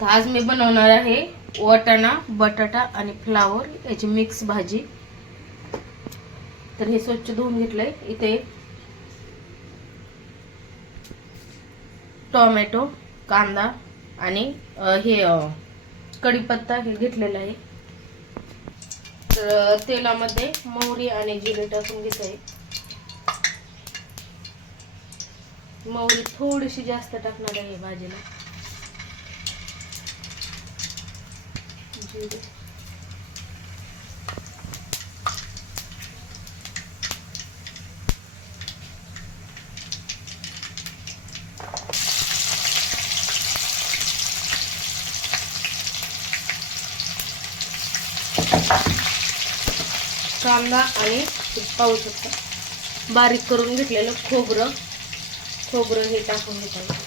तर आज मी बनवणार आहे वाटाणा बटाटा आणि फ्लावर याची मिक्स भाजी. तर हे स्वच्छ धुवून घेतलंय. इथे टोमॅटो कांदा आणि हे कढीपत्ता हे घेतलेलं आहे. तर तेलामध्ये मोहरी आणि जिरे टाकून घेत आहे मोहरी थोडीशी जास्त टाकणार आहे भाजीला. जिरे कांदा आणि पाहू शकता. बारीक करून घेतलेलं खोबरं. खोबरं हे टाकून घेतात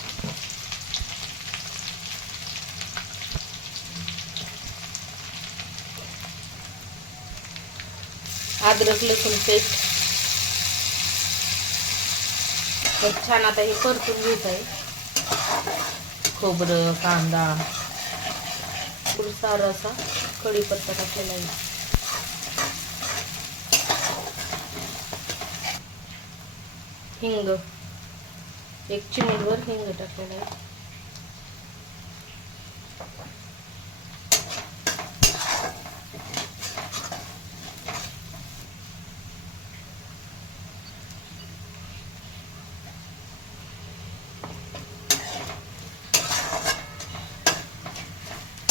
अद्रक लसूण पेस्ट. तर छान आता हे परतून घेत आहे खोबरं कांदा सारं असा कढीपत्ता टाकलेला आहे. हिंग. एक चिमूटभर हिंग टाकलेला आहे.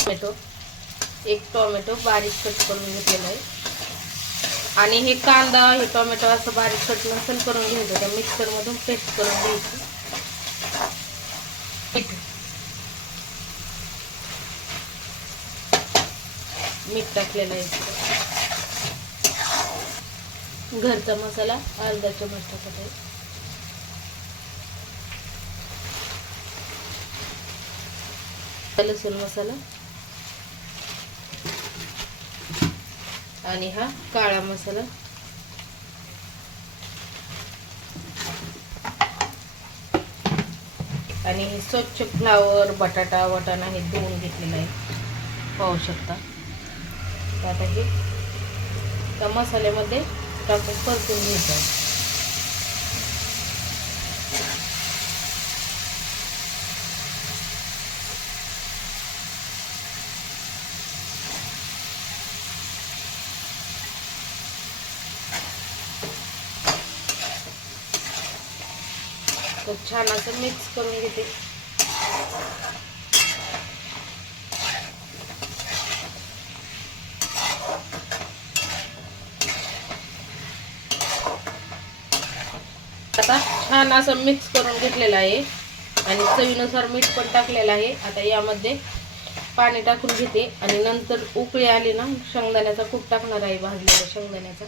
टोमॅटो. एक टोमॅटो बारीक कट करून घेतलेला आहे. आणि हे कांदा हे टोमॅटो असं बारीक कट नसेल करून घ्यायचं. त्या मिक्सरमधून पेस्ट करून घ्यायचं. मीठ. मीठ टाकलेलं आहे. घरचा मसाला अर्धा चमच टाकत आहे. लसूण मसाला. आणि हा काळा मसाला. आणि हे स्वच्छ फ्लावर बटाटा वटाणा हे धुवून घेतलेलं आहे. पाहू शकता. तर आता हे त्या मसाल्यामध्ये टाकून परतून घ्यायचं आहे. तर छान असं मिक्स करून घेते. आता छान असं मिक्स करून घेतलेलं आहे. आणि चवीनुसार मीठ पण टाकलेलं आहे. आता यामध्ये पाणी टाकून घेते. आणि नंतर उकळी आली ना शेंगदाण्याचा खूप टाकणार आहे भाजलेला शेंगदाण्याचा.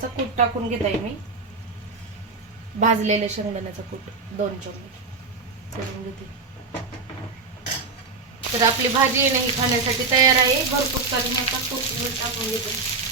त्याचा कूट टाकून घेत आहे मी. भाजलेले शेंगदाण्याचा कूट दोन चमचे करून घेते. तर आपली भाजी नाही खाण्यासाठी तयार आहे. भरपूर सारी आता कूट टाकून घेते.